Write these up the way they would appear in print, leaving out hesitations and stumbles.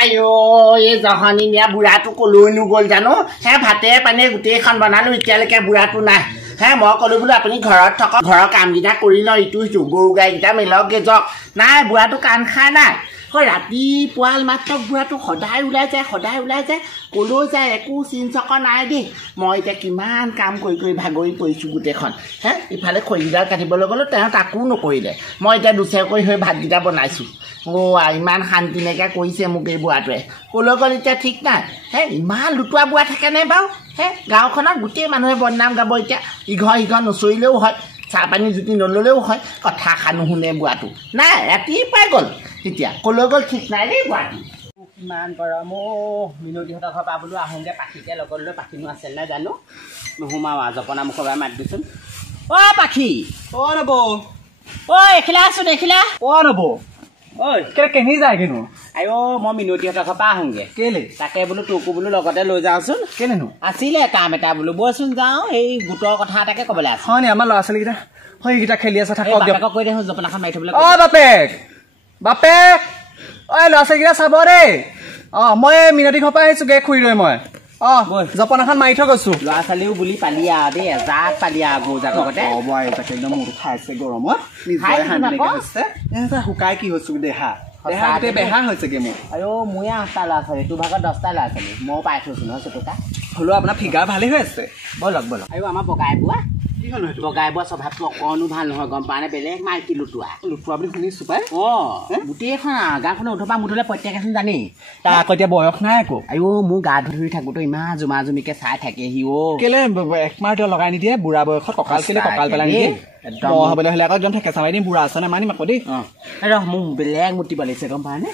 আইও এই জহনী নিয়া বুঢ়াটো কলৈ নগ'ল জানো হে ভাতে পানী গোটেইখন বনালো এতিয়ালৈকে বুঢ়াটো নাই হে মই ক'লো বোলো আপুনি ঘৰত থকা ঘৰৰ কামকেইটা কৰি লওঁ ইটো সিটো গৰু গাইকেইটা মেলকগৈ যাওক নাই বুঢ়াটো কাণ খাই নাই ৰাতিপুৱাল মাত্ৰ বুঢ়াটো সদায় ওলাই যায় ক'লৈ যায় একো চিন চকৰ নাই দেই মই এতিয়া কিমান কাম কৰি ভাগৰি পৰিছোঁ গোটেইখন হে ইফালে খৰিডাল কাটিবলৈ গ'লোঁ তেওঁ তাকো নকৰিলে মই এতিয়া দুচেৰকৈ হৈ ভাতকেইটা বনাইছোঁ ইমান শান্তি নাইকিয়া কৰিছে মোক এই বুঢ়াটোৱে ক'লৈ গ'ল এতিয়া ঠিক নাই হে ইমান লুটোৱা বুঢ়া থাকেনে বাৰু হে গাঁওখনত গোটেই মানুহে বদনাম গাব এতিয়া ইঘৰ নচৰিলেও হয় চাহ পানী জুতি নল'লেও হয় কথা নুশুনে বুঢ়াটো নাই ৰাতিপুৱাই গ'ল এতিয়া ক'লৈ গ'ল ঠিক নাই দেই বুঢ়াটো কিমান গৰম মিনতিহঁতৰ ঘৰ পৰা বোলো আহোঁগৈ পাখিকে লগত লৈ পাখিনো আছে নাই জানো নোসোমাওঁ আৰু জপনা মুখৰ পৰা মাত দিচোন পাখি নব এখিলা আছোঁ দেখিলা নব কেনি যায় কিনো আইঅ মই মিনতিহঁতৰ ঘৰ পৰা আহোঁগৈ কেলে তাকে বোলো তোকো বোলো লগতে লৈ যাওঁচোন কেলেনো আছিলে কাম এটা বোলো বৈচোন যাওঁ এই গোটৰ কথা এটাকে ক'বলৈ আছে হয় নি আমাৰ ল'ৰা ছোৱালীকেইটা সেইকেইটা খেলি আছে থাকক বাপেকক কৈ দেখোন জপনাখন মাৰি থ'বলৈ বাপেক ল'ৰা ছোৱালীকেইটা চাব দেই মই মিনতি ঘৰ পৰা আহিছোঁগে খুৰি ৰৈ মই জপনাখন মাৰি থৈ গৈছোঁ ল'ৰা ছোৱালীও বুলি পালিয়া দেই এজাক পালিয়া গৰু জাকতে একদম মোৰ খাইছে গৰমত শুকাই কি হৈছো দেহা গোটেই বেহা হৈছেগে মোৰ আৰু মোৰে 8টা ল'ৰা ছোৱালী তোৰ ভাগত 10টা ল'ৰা ছোৱালী ময়ো পাই থৈছোঁ নহয় চতুকা হ'লেও আপোনাৰ ফিগাৰ ভালেই হৈ আছে ব'লক আৰু আমাৰ বগাই বোৱা স্বভাৱটো অকণো ভাল নহয় গম পানে বেলেগ মাইকী লুটোৱা বুলি শুনিছোঁ পাই গোটেইখন গাঁওখনৰ উঠৰ পৰা মুঠলৈ প্ৰত্যেক এখন জানেই তাৰ আকৌ এতিয়া বয়স নাই আকৌ মোৰ গা ধুই থাকোঁতো ইমান জুমা জুমিকে চাই থাকেহি কেলে একমাৰ তেওঁ লগাই নিদিয়ে বুঢ়া বয়সত কঁকাল পেলাই নিদিয়ে হ'বলৈ হ'লে আকৌ একদম ঠেকেচা চামাই দিম বুঢ়া আছে নে মানিম আকৌ দেই মোক বেলেগ মুতিব লাগিছে গম পানে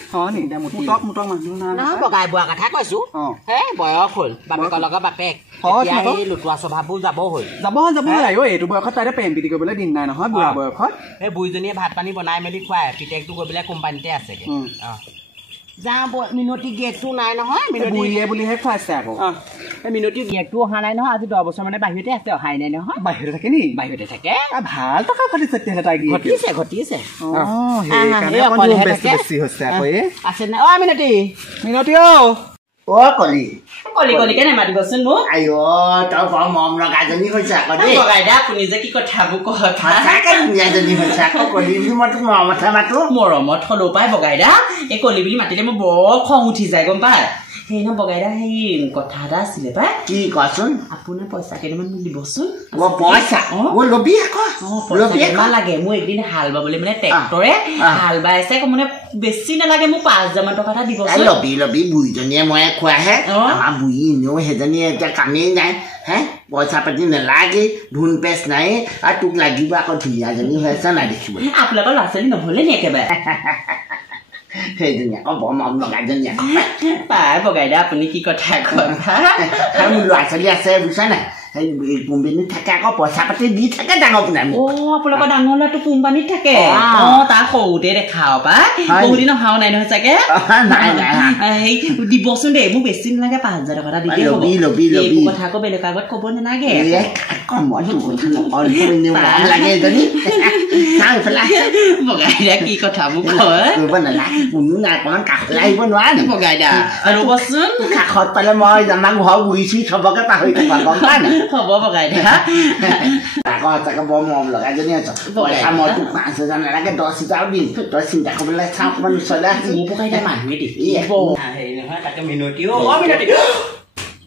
মুটক মানুহ বগাই বোৱা কথা কৈছোঁ বয়স হ'ল বাপেকৰ লগত বাপেক লুটোৱা স্বভাৱবোৰ যাব এইটো বয়সত তাই প্ৰেম প্ৰীতি কৰিবলৈ দিন নাই নহয় বুঢ়া বয়সত এই বুঢ়ীজনীয়ে ভাত পানী বনাই মেলি খুৱাই পিতেকটো গৈ পেলাই কোম্পানীতে আছেগে যাওঁ মিনতি গিয়েকটো নাই নহয় বুঢ়ীয়ে বুলিহে খুৱাইছে আকৌ মিনতি গিয়েকটো অহা নাই নহয় আজি 10 বছৰ মানে বাহিৰতে আছে অহাই নাই নহয় বাহিৰতে থাকে নি বাহিৰতে থাকে ভাল টকা ঘটিছে তেতিয়াহ'লে তাই ঘটিছে বেছি হৈছে আকৌ আছে নাই মিনতি কলি কেনে মাতিবচোন মোক আইঅ তই বৰ মৰম লগাজনী হৈছে আকৌ দেই বগাইদা আপুনি যে কি কথাবোৰ ধুনীয়াজনী হৈছে আকৌ কলি বুলি মই তোক মৰমতহে মাতো মৰমত হ'লেও পাই বগাইদা এই কলি বুলি মাতিলে মোৰ বৰ খং উঠি যায় গম পাই সেই ন বগাইদা সেই কথা এটা আছিলে পাই কি কোৱাচোন আপোনাৰ পইচা কেইটামান মোক দিবচোন পইচা লবি আকৌ লাগে মোৰ এদিন হাল বাবলৈ মানে ট্ৰেক্টৰে হাল বাইছে মানে বেছি নালাগে মোক 5,000 মান টকা এটা দিবচোন লবি বুঢ়ীজনীয়ে মই খোৱাহে আমাৰ বুঢ়ী এনেও সেইজনীয়ে এতিয়া কামেই নাই পইচা পাতি নালাগে ধুন পেচ নাই আৰু তোক লাগিব আকৌ ধুনীয়াজনী হৈ আছে নাই দেখিবলৈ আপোনালোকৰ ল'ৰা ছোৱালী নহ'লে নি একেবাৰে সেইজনী আকৌ বৰ মৰম লগাইজনী আকৌ পাই বগাইদা আপুনি কি কথা কয় মোৰ ল'ৰা ছোৱালী আছে বুজিছা নাই কোম্পানীত থাকে আকৌ পইচা পাতি দি থাকে ডাঙৰ পোনাই আপোনালোকৰ ডাঙৰ ল'ৰাটো কোম্পানীত থাকে তাৰ সৰুতে দেখাও পাই বহুদিন অহাও নাই নহয় চাগে সেই দিবচোন দেই মোক বেছি নালাগে 5,000 টকা এটা দিলে লবি কথা আকৌ বেলেগ আগত ক'ব নালাগে বগাইদা কি কথা মোক কয় কোনো নাই অকণমান কাষলৈ আহিব নোৱাৰে বগাইদা ৰ'বচোন কাষত পালে মই আমাৰ ঘৰ বুঢ়ী চুই চবকে পাহৰি থাকোঁ গম পাই নাই হ'ব বগাইদা আকৌ বৰ মৰম লগাইজনী আছ পইচা মই তোক 5,000 নালাগে 10,000 দিম তই চিন্তা কৰিবলৈ চাওঁ অকণমান ওচৰলৈ আছে মোৰ বগাইদা মানুহে দেখি হেৰি নহয় তাকে মিনতি মিনতি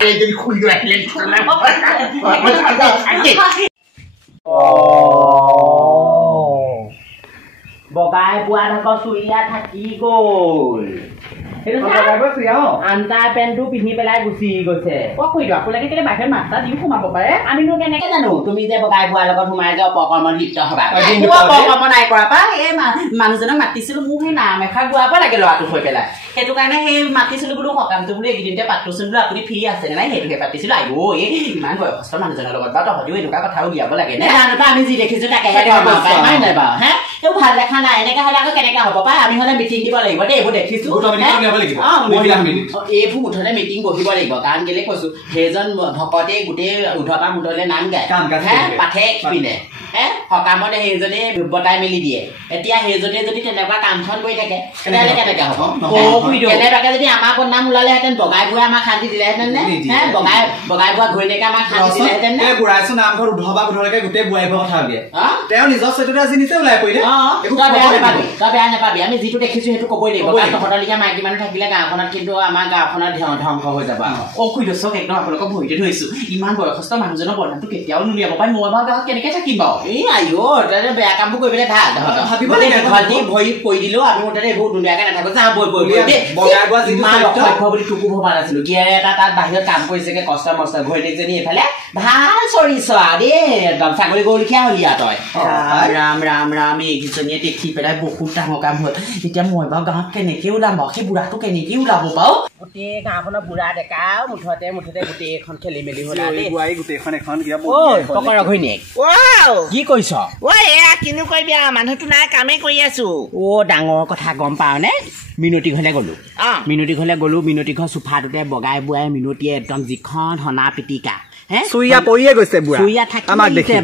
এইজনী খুলি লৈ আহিলে বগাই পোৱাত আকৌ চুৰিয়া থাকি গ'ল আনটা পেণ্টটো পিন্ধি পেলাই গুচি গৈছে আপোনালোকে কেলে বাহিৰত মাত্ৰা দিও সোমাব পাৰে আমিনো কেনেকে জানো তুমি যে বগাই পোৱাৰ লগত সোমাই যাওঁ অপকৰ্মত লিপ্ত হবা অপকৰ্ম নাই কৰা পা এই মানুহজনক মাতিছিলো মোক সেই নাম এষাৰ গোৱাব লাগে ল'ৰাটো হৈ পেলাই সেইটো কাৰণে সেই মাতিছিলো বোলো সকামটো বোলো এইকেইদিনতে পাতোচোন বোলো আপুনি ফ্ৰী আছে নে নাই সেইটোহে পাতিছিলো আইঅ এই ইমান বয়সস্থ মানুহজনৰ লগত বাৰু তহঁতিও এনেকুৱা কথা উলিয়াব লাগে নে আমি যি দেখিছো তাকেহে নাই বাৰু এইবোৰ ভাল দেখা নাই এনেকে হ'লে আকৌ কেনেকে হ'ব পাই আমি হ'লে মিটিং দিব লাগিব দেই এইবোৰ দেখিছো এইবোৰ মুঠতে মিটিং বহিব লাগিব কাৰণ কেলে কৈছো সেইজন ভকতে গোটেই উধৰপা মুঠলৈ নাম গায় পাঠে পিনে সকামত সেইজনে বটাই মেলি দিয়ে এতিয়া সেইজনে যদি তেনেকুৱা কামখন কৰি থাকে তেতিয়াহ'লে কেনেকে হ'ব কেনেবাকে যদি আমাৰ বদনাম ওলালেহেঁতেন বগাই বুঢ়া আমাক শান্তি দিলেহেঁতেন নে বগাই বুঢ়া ঘৈণীয়েকে আমাক শান্তি দিলেহেঁতেন নে বুঢ়াইছো নামঘৰ উধবা বুধলৈকে গোটেই বুঢ়াই বুঢ়া কথা দিয়ে তেওঁ নিজৰ চৰিত্ৰটো আজি নিজে ওলাই পৰিলে তই বেয়া নাপাবি আমি যিটো দেখিছো সেইটো ক'বই লাগিব তহঁতৰলৈকে মাইকী মানুহ থাকিলে গাঁওখনত কিন্তু আমাৰ গাঁওখনত ধ্বংস হৈ যাব দৰ্শক একদম আপোনালোকক ভৰিতে ধৰিছো ইমান বয়সস্থ মানুহজনৰ বদনামটো কেতিয়াও নুলিয়াব পাৰে মই আমাৰ গাঁৱত কেনেকে থাকিম বাৰু এই আইঅ তই বেয়া কামবোৰ কৰিবলৈ ভাল ভাবিব লাগে ভৰিত পৰি দিলেও আমি মুঠতে এইবোৰ ধুনীয়াকে নাথাকো যা বৈ বুলি তোকো ভবা নাছিলো গিয়াৰে এটা তাত বাহিৰত কাম কৰিছেগে কষ্ট মষ্ট ঘৈণীয়েকজনী এইফালে ভাল চৰিছ দেই একদম ছাগলী গৰু লিখীয়া হলিয়া তই ৰাম ৰাম ৰাম এইকেইজনীয়ে দেখি পেলাই বহুত ডাঙৰ কাম হ'ল এতিয়া মই বাৰু গাঁৱত কেনেকে ওলাম বাৰু সেই বুঢ়াটো কেনেকে ওলাব বাৰু গোটেই গাঁওখনৰ বুঢ়া ডেকা মুঠতে গোটেইখন খেলি মেলি হ'ল গোটেইখন এখন ঘৈণীয়েক কি কৰিছ এয়া কিনো কৰিবি মানুহটো নাই কামেই কৰি আছো ডাঙৰ কথা গম পাও নে মিনতি ঘৰলে গলো মিনতি ঘৰ চোফাটোতে বগাই বুৱাই মিনতিয়ে একদম যিখন হনা পিটিকা চুৰিয়া পৰিয়ে গৈছে বুঢ়া চুৰিয়া থাকিছে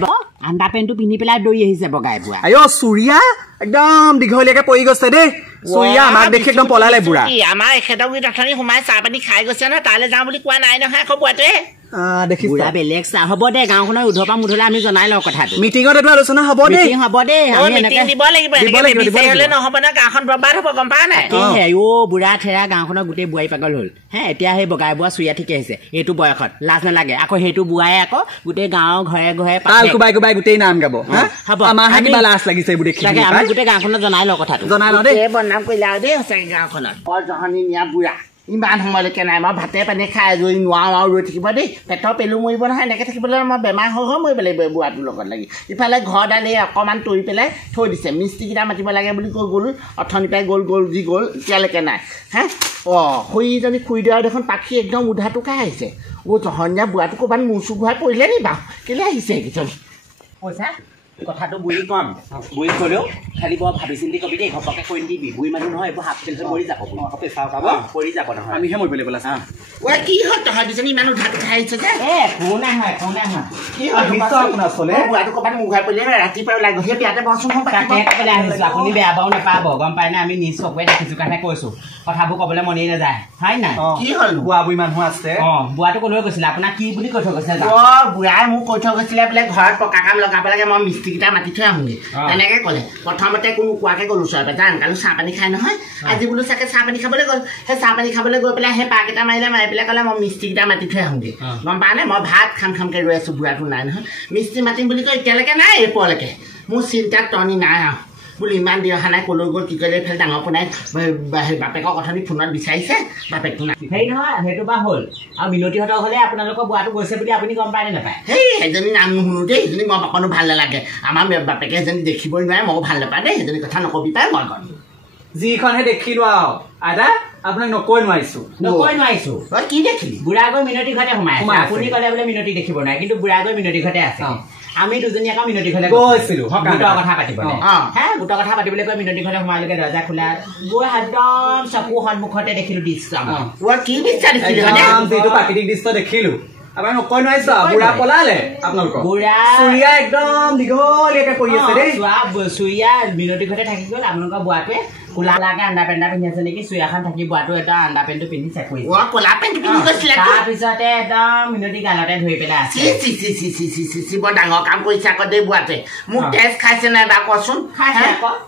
আণ্ডা পেণ্টটো পিন্ধি পেলাই দৌৰি আহিছে বগাই বুৱা চুৰিয়া একদম দীঘলীয়াকে পৰি গৈছে দেই চুৰিয়া আমাক দেখি একদম পলালে বুঢ়া আমাৰ এখেতক অথনি সোমাই চাহ পানী খাই গৈছে নহয় তালৈ যাওঁ বুলি কোৱা নাই নহয় আকৌ বুঢ়াটোৱে বুঢ়া বেলেগ চাহ হ'ব দে গাঁওখনৰ উধপা মুধলে আমি জনাই লওঁ কথাটো মিটিঙত এইটো আলোচনা হ'ব দেই দিব লাগিব নহ'ব ন গাঁওখন বৰবাদ হ'ব গম পাৱ নাই বুঢ়া ঠেৰা গাঁওখনৰ গোটেই বোৱাৰী পাগল হ'ল এতিয়া সেই বগাই বুৱা চুৰিয়া ঠিকে আহিছে এইটো বয়সত লাজ নালাগে আকৌ সেইটো বুৱাই আকৌ গোটেই গাঁৱৰ ঘৰে ঘৰে কোবাই গোটেই নাম গাব লাজ লাগিছে আমি গোটেই গাঁওখনত জনাই লওঁ কথাটো বদনাম কৰিলে আৰু দেই সঁচাকে গাঁওখনত জহনী নিয়া বুঢ়া ইমান সময়লৈকে নাই মই ভাতে পানী খাই আজৰি নোৱাৰো আৰু ৰৈ থাকিব দেই পেটৰ পেলু মৰিব নহয় এনেকৈ থাকিবলৈ মই বেমাৰ হৈ মৰিব লাগিব বুঢ়াটোৰ লগত লাগি ইফালে ঘৰডালেই অকণমান তৰি পেলাই থৈ দিছে মিস্ত্ৰীকেইটা মাতিব লাগে বুলি কৈ গ'লো অথনি পাই গ'ল যি গ'ল এতিয়ালৈকে নাই খুৰীজনী খুৰী দিয়া দেখোন পাখি একদম উধাটো খাই আহিছে জহনীয়া বুঢ়াটো ক'ৰবাত মূৰ চুৰ ঘূৰাই পৰিলে নি বাৰু কেলৈ আহিছে সেইকেইজনী পইচা কথাটো বুঢ়ী কম বুঢ়ী ক'লেও খালি বৰ ভাবি চিন্তি কবি দেই ঘপকে কৈ দিবি বুঢ়ী মানুহ নহয় এইবোৰ হাত খেল পৰি যাব পৰি যাব নহয় আমিহে মৰিবলৈ পেলাইছে কি হ'ল তহঁত দুজনী ইমান উধাটো খাই আহিছে যে বুঢ়াটো ক'ৰবাত মুখ ঘূৰাই পৰিলে ৰাতিপুৱা ওলাই গৈ সেই বিয়াতে বচোন আহিছো আপুনি বেয়া বাৰু নাপাব গম পাই নে আমি নিজ চকুৱে দেখিছো কাৰণে কৈছো কথাবোৰ ক'বলৈ মনেই নাযায় হয় নাই কি হ'ল বুঢ়া বুঢ়ী মানুহ আছে বুঢ়াটো ক'লৈ গৈছিলে আপোনাক কি বুলি কৈ থৈ গৈছে বুঢ়াই মোক কৈ থৈ গৈছিলে বোলে ঘৰত পকা কাম লগাব লাগে মই মিস্ত্ৰীকেইটা মাতি থৈ আহোঁগৈ তেনেকৈ ক'লে প্ৰথমতে কোনো কোৱাকৈ গ'লো ওচৰতে জান কালি চাহ পানী খাই নহয় আজি বোলো চাগে চাহ পানী খাবলৈ গ'ল সেই চাহ পানী খাবলৈ গৈ পেলাই সেই পাকেইটা মাৰি পেলাই ক'লে মই মিস্ত্ৰীকেইটা মাতি থৈ আহোঁগৈ গম পাওঁ নে মই ভাত খামকৈ ৰৈ আছোঁ বুঢ়াটো নাই নহয় মিস্ত্ৰী মাতিম বুলি কৈ এতিয়ালৈকে নাই এপৰলৈকে মোৰ চিন্তাত টনি নাই আৰু বোলো ইমান দিন অহা নাই ক'লৈ গ'ল কি কৰিলে এইফালে ডাঙৰ পোনাই বাপেকক অথনি ফোনত বিচাৰিছে বাপেকটো নাই সেই নহয় সেইটো বা হ'ল আৰু মিনতিহঁতৰ হ'লে আপোনালোকৰ বুঢ়াটো গৈছে বুলি আপুনি গম পায় নে নাপায় সেইজনী নাম নুশুনো দেই সেইজনী মই অকণো ভাল নালাগে আমাৰ বাপেকে সেইজনী দেখিবই নোৱাৰে ময়ো ভাল নাপায় দেই সেইজনী কথা নকবি পাই মই কম যিখনহে দেখিলো আৰু আইতা আপোনাক নকৈ নোৱাৰিছো কি দেখিলি বুঢ়া গৈ মিনতি ঘৰতে সোমাই আপুনি ক'লে বোলে মিনতি দেখিব নোৱাৰে কিন্তু বুঢ়া গৈ মিনতি ঘৰতে আছে আমি দুজনী আকৌ মিনতি ঘৰলে গৈছিলো গোটৰ কথা পাতিবলৈ গোটৰ কথা পাতিবলৈ গৈ মিনতি ঘৰলে সোমালোগে দৰ্জা খোলা গৈ একদম চকু সন্মুখতে দেখিলো দৃশ্য কি দৃশ্য দেখিলো প্ৰাকৃতিক দৃশ্য দেখিলো আপোনাক নকৈ নোৱাৰিছো বুঢ়া পলালে আপোনালোকৰ বুঢ়া চুৰিয়া একদম দীঘলীয়াকে পৰি আছে দেই চুৰিয়া মিনতি ঘৰতে থাকি গ'ল আপোনালোকৰ বুঢ়াটোৱে কোলা লাগে আণ্ডা পেণ্টা পিন্ধি আছে নেকি চুৰিয়াখন থাকি বুঢ়াটো এটা আণ্ডা পেণ্টটো পিন্ধি চাকৰি তাৰপিছতে একদম মিনতি গালতে ধৰি পেলাই আছে বৰ ডাঙৰ কাম কৰিছে আকৌ দেই বুঢ়াটোৱে মোক তেজ খাইছে নাই বা কচোন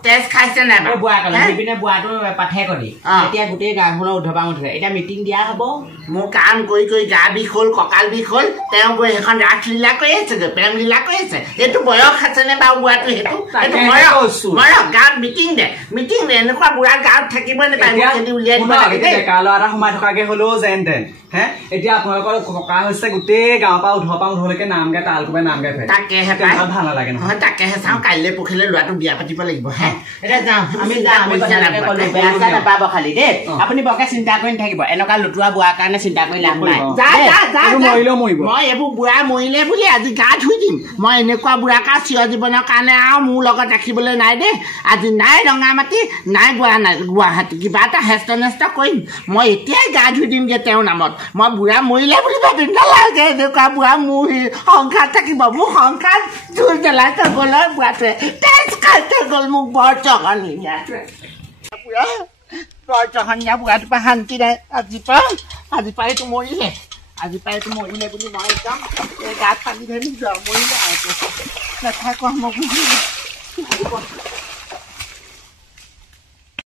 তেজ খাইছে নাই বুঢ়া ক'লে পিনে বুঢ়াটো পাঠে কৰি এতিয়া গোটেই গাঁওখনৰ উধপা উঠিলে এতিয়া মিটিং দিয়া হ'ব মোৰ কাম কৰি গা বিষ হ'ল কঁকাল বিষ হ'ল তেওঁ গৈ সেইখন ৰাসলীলা কৰি আছেগৈ প্ৰেম লীলা কৰি আছে এইটো বয়স আছে নে বাৰু বুঢ়াটো সেইটো বয়স গাঁৱত মিটিং দে এনেকুৱা বুঢ়া গাঁৱত থাকিব সোমাই থকাকে হলেও যেন তেন এতিয়া আপোনালোকৰ ককা হৈছে গোটেই গাঁৱৰ পৰা উধপা উধলৈকে নাম গাই তাল কোবাই নাম গাই তাকেহে ভাল নালাগে নহয় তাকেহে চাওঁ কাইলৈ পৰহিলৈ ল'ৰাটো বিয়া পাতিব লাগিব এতিয়া যাওঁ আমি নাপাব খালি দেই আপুনি বৰকে চিন্তা কৰি নাথাকিব এনেকুৱা লুটোৱা বুঢ়াৰ কাৰণে চিন্তা কৰি লাভ নাই মই এইবোৰ বুঢ়া মৰিলে বুলি আজি গা ধুই দিম মই এনেকুৱা বুঢ়া কা চিৰ জীৱনৰ কাৰণে আৰু মোৰ লগত ৰাখিবলৈ নাই দেই আজি নাই ৰঙা মাটি নাই গুৱাহাটী কিবা এটা হেষ্ট নেষ্ট কৰিম মই এতিয়াই গা ধুই দিমগৈ তেওঁৰ নামত মই বুঢ়া মৰিলে বুলি ভাবিম নালাগে এনেকুৱা বুঢ়া মোৰ সংসাৰ থাকিব মোৰ সংসাৰ জোৰ জ্বলাই থৈ গ'ল বুঢ়াটোৱে তেজ খাই থৈ গ'ল মোক বৰ জগনি বুঢ়া তই জহনীয়া বুঢ়াটোৰ পৰা শান্তি নাই আজি পৰা এইটো মৰিলে বুলি মই একদম গাত পানী ধৰি মৰিলে নাথাকো মই